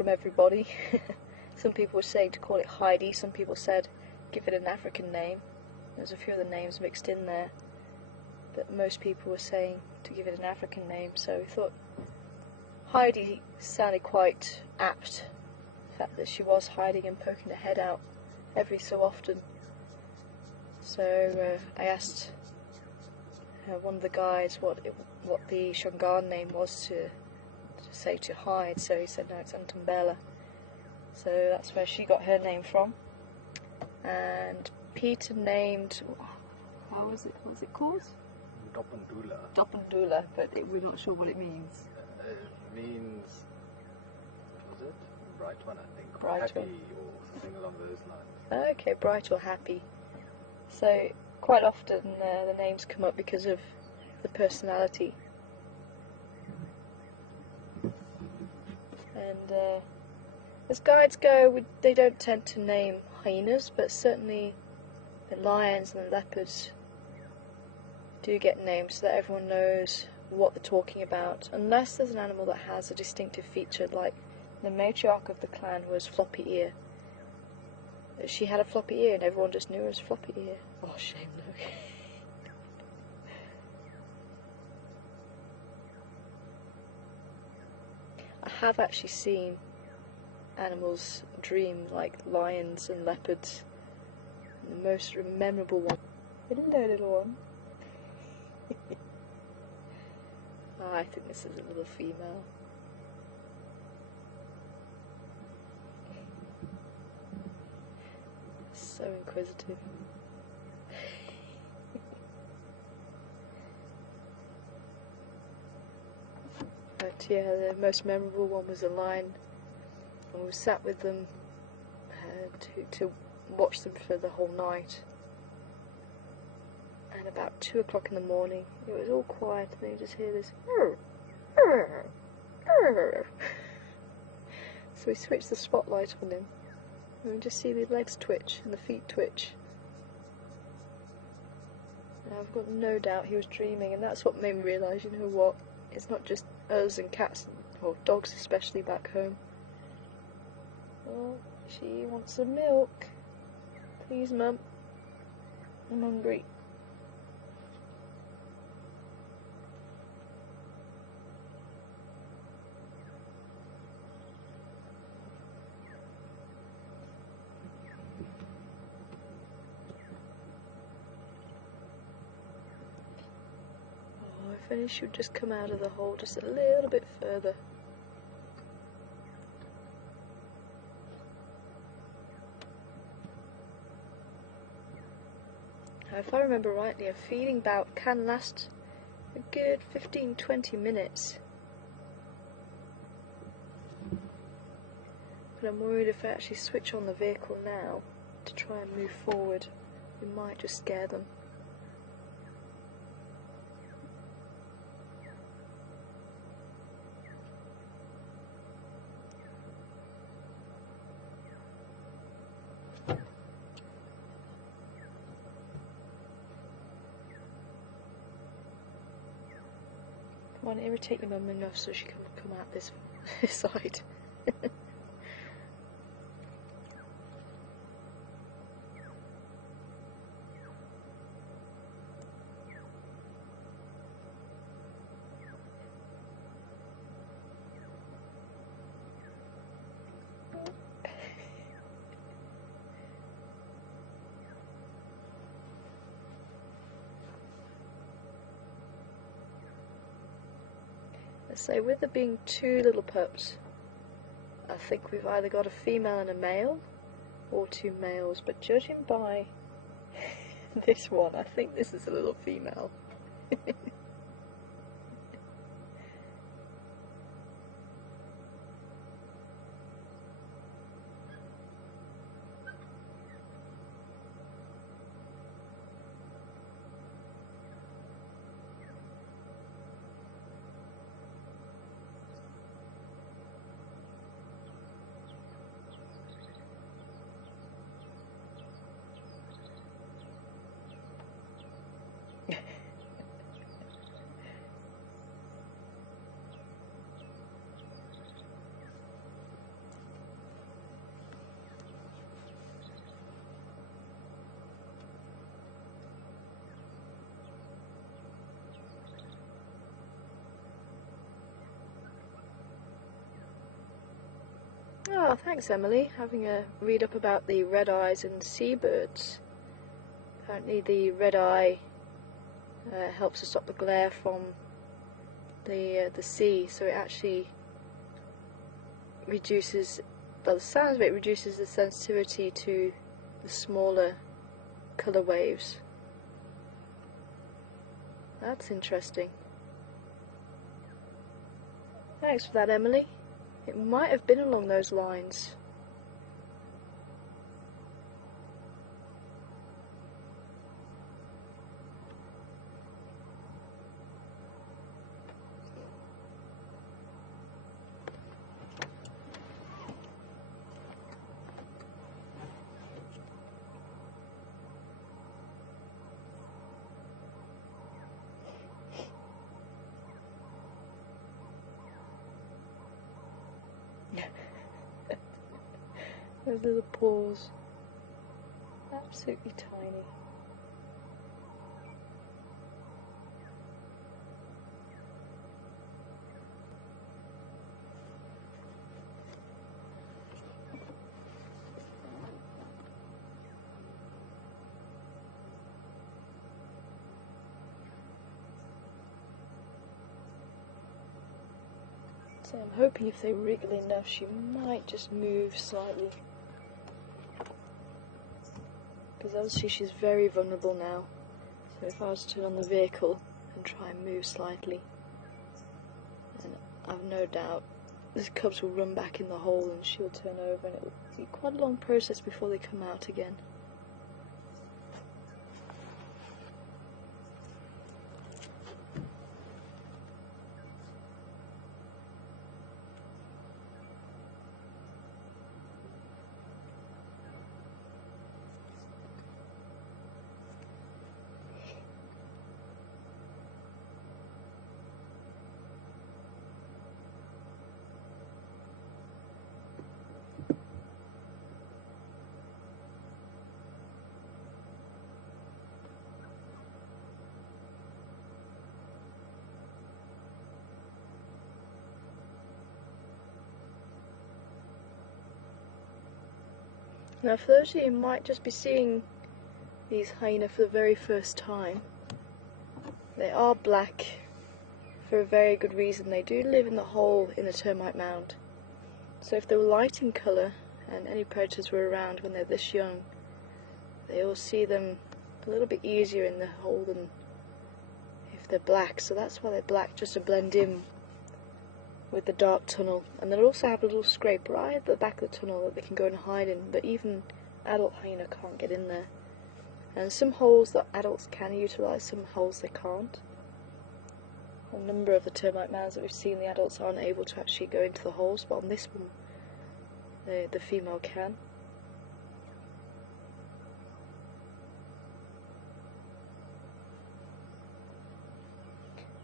from everybody. Some people were saying to call it Heidi, some people said give it an African name. There's a few other names mixed in there, but most people were saying to give it an African name, so we thought Heidi sounded quite apt, the fact that she was hiding and poking her head out every so often. So I asked one of the guys what the Shangaan name was to say to hide, so he said no, it's Antumbela. So that's where she got her name from. And Peter named, what was it called? Dopendula. Dopendula, but we're not sure what it means. It means, what was it? Bright one, I think. Bright Happy one. or something along those lines. Okay, bright or happy. So quite often the names come up because of the personality. And as guides go, they don't tend to name hyenas, but certainly the lions and the leopards do get names so that everyone knows what they're talking about, unless there's an animal that has a distinctive feature, like the matriarch of the clan was Floppy Ear. She had a floppy ear and everyone just knew her as Floppy Ear. Oh, shame, look. I have actually seen animals dream, like lions and leopards. And the most memorable one. Hello, little one. Oh, I think this is a little female. So inquisitive. But yeah, the most memorable one was a lion, and we sat with them to watch them for the whole night. And about 2 o'clock in the morning, it was all quiet, and then you just hear this. So we switched the spotlight on him, and we just see the legs twitch and the feet twitch. And I've got no doubt he was dreaming, and that's what made me realise, you know what, it's not just us and cats, or dogs especially back home. Oh, she wants some milk. Please, Mum. I'm hungry. Oh, if only she would just come out of the hole just a little bit further. If I remember rightly, a feeding bout can last a good 15-20 minutes. But I'm worried if I actually switch on the vehicle now to try and move forward, we might just scare them. I want to irritate your mum enough so she can come out this side. So with there being 2 little pups, I think we've either got a female and a male, or 2 males, but judging by this one, I think this is a little female. Oh, thanks Emily. Having a read up about the red eyes and seabirds. Apparently the red eye helps to stop the glare from the sea, so it actually reduces, by the sounds of it, reduces the sensitivity to the smaller colour waves. That's interesting. Thanks for that, Emily. It might have been along those lines. Those little paws. Absolutely tiny. So I'm hoping if they wriggle enough she might just move slightly. Because obviously she's very vulnerable now. So if I was to turn on the vehicle and try and move slightly, then I've no doubt the cubs will run back in the hole and she'll turn over, and it will be quite a long process before they come out again. Now for those of you who might just be seeing these hyena for the very first time, they are black for a very good reason. They do live in the hole in the termite mound. So if they were light in colour and any predators were around when they're this young, they'll see them a little bit easier in the hole than if they're black. So that's why they're black, just to blend in with the dark tunnel. And they'll also have a little scrape right at the back of the tunnel that they can go and hide in, but even adult hyena can't get in there. And some holes that adults can utilise, some holes they can't. A number of the termite mounds that we've seen, the adults aren't able to actually go into the holes, but on this one the female can.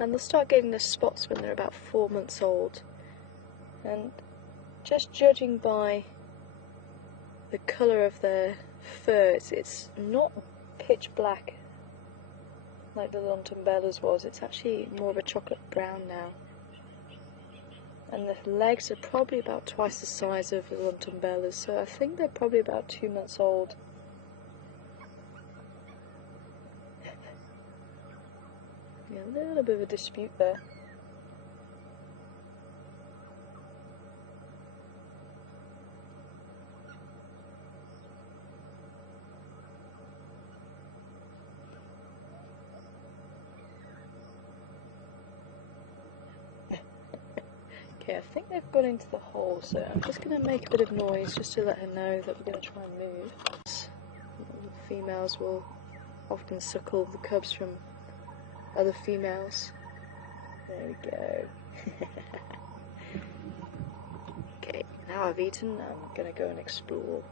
And they'll start getting the spots when they're about 4 months old. And just judging by the colour of their fur, it's not pitch black like the Lontumbellas was. It's actually more of a chocolate brown now. And the legs are probably about twice the size of the Lontumbellas, so I think they're probably about 2 months old. Yeah, a little bit of a dispute there. Okay, I think they've got into the hole, so I'm just going to make a bit of noise just to let her know that we're going to try and move. The females will often suckle the cubs from other females. There we go. Okay, now I've eaten, I'm going to go and explore.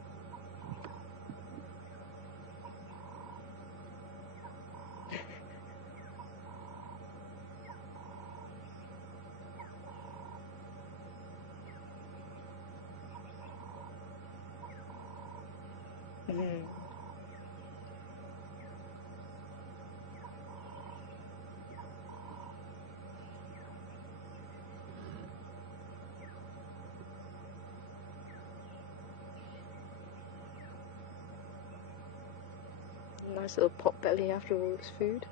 nice little pot belly after all this food.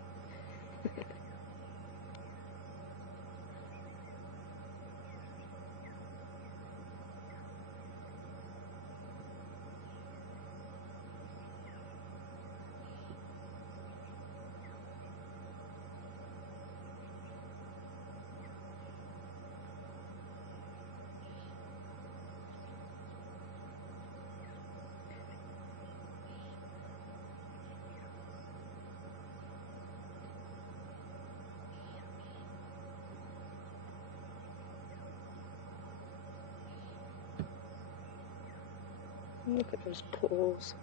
Look at those paws.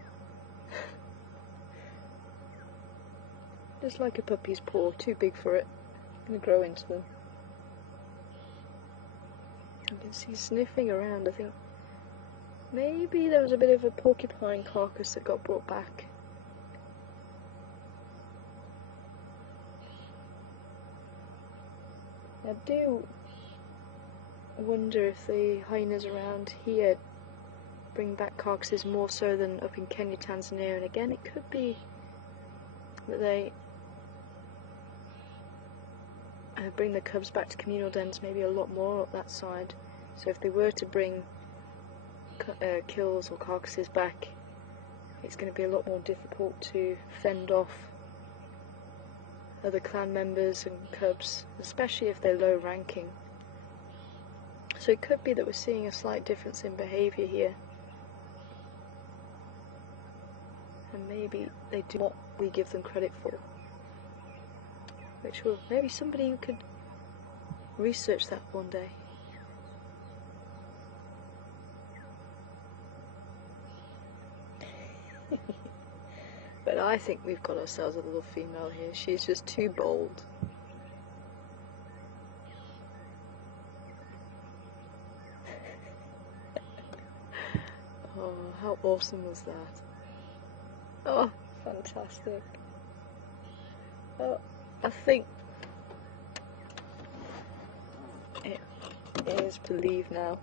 Just like a puppy's paw, too big for it. It's going to grow into them. You can see sniffing around. I think maybe there was a bit of a porcupine carcass that got brought back. I do wonder if the hyenas around here bring back carcasses more so than up in Kenya, Tanzania, and again it could be that they bring the cubs back to communal dens maybe a lot more up that side. So if they were to bring kills or carcasses back, it's going to be a lot more difficult to fend off other clan members and cubs, especially if they're low ranking. So it could be that we're seeing a slight difference in behaviour here. And maybe they do what we give them credit for. Which will, maybe somebody could research that one day. But I think we've got ourselves a little female here. She's just too bold. Oh, how awesome was that? Oh, fantastic. Oh, I think it is believed now.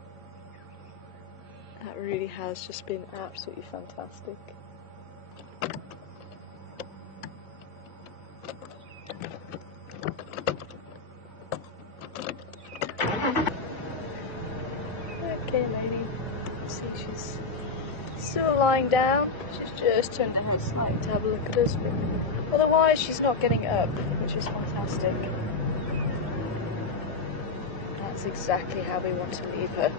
That really has just been absolutely fantastic. Okay, lady. See, she's still lying down. She's just turned her head slightly to have a look at us, but otherwise she's not getting up, which is fantastic. That's exactly how we want to leave her.